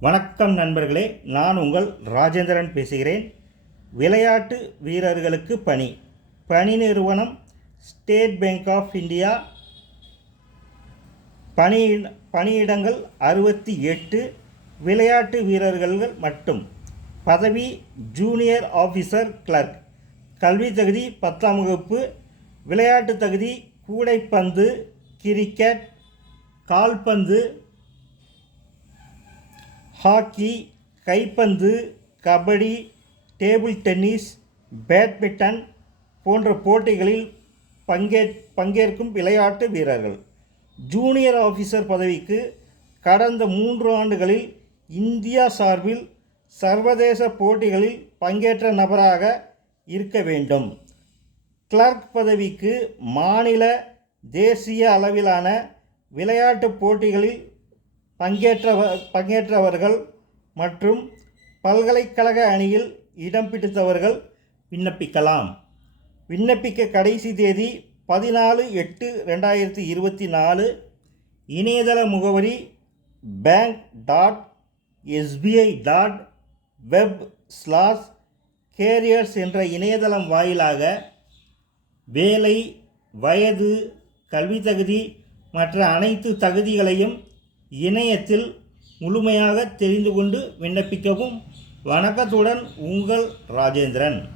வணக்கம் நண்பர்களே நான் உங்கள் ராஜேந்திரன் பேசுகிறேன். விளையாட்டு வீரர்களுக்கு பணி. பணி நிறுவனம் ஸ்டேட் பேங்க் ஆஃப் இந்தியா பணி பணியிடங்கள் அறுபத்தி எட்டு. விளையாட்டு வீரர்கள் மட்டும். பதவி ஜூனியர் ஆஃபீஸர் கிளர்க் கல்வி தகுதி பத்தாம் வகுப்பு. விளையாட்டு தகுதி கூடைப்பந்து கிரிக்கெட் கால்பந்து ஹாக்கி கைப்பந்து கபடி டேபிள் டென்னிஸ் பேட்மிட்டன் போன்ற போட்டிகளில் பங்கே பங்கேற்கும் விளையாட்டு வீரர்கள். ஜூனியர் ஆஃபீஸர் பதவிக்கு கடந்த மூன்று ஆண்டுகளில் இந்தியா சார்பில் சர்வதேச போட்டிகளில் பங்கேற்ற நபராக இருக்க வேண்டும். கிளர்க் பதவிக்கு மாநில தேசிய அளவிலான விளையாட்டுப் போட்டிகளில் பங்கேற்றவ பங்கேற்றவர்கள் மற்றும் பல்கலைக்கழக அணியில் இடம் பிடித்தவர்கள் விண்ணப்பிக்கலாம். விண்ணப்பிக்க கடைசி தேதி பதினாலு எட்டு ரெண்டாயிரத்தி இருபத்தி நாலு இணையதள முகவரி bank dot SBI dot web slash careers என்ற இணையதளம் வாயிலாக வேலை வயது கல்வி தகுதி மற்ற அனைத்து தகுதிகளையும் இணையத்தில் முழுமையாக தெரிந்து கொண்டு விண்ணப்பிக்கவும் வணக்கத்துடன் உங்கள் ராஜேந்திரன்.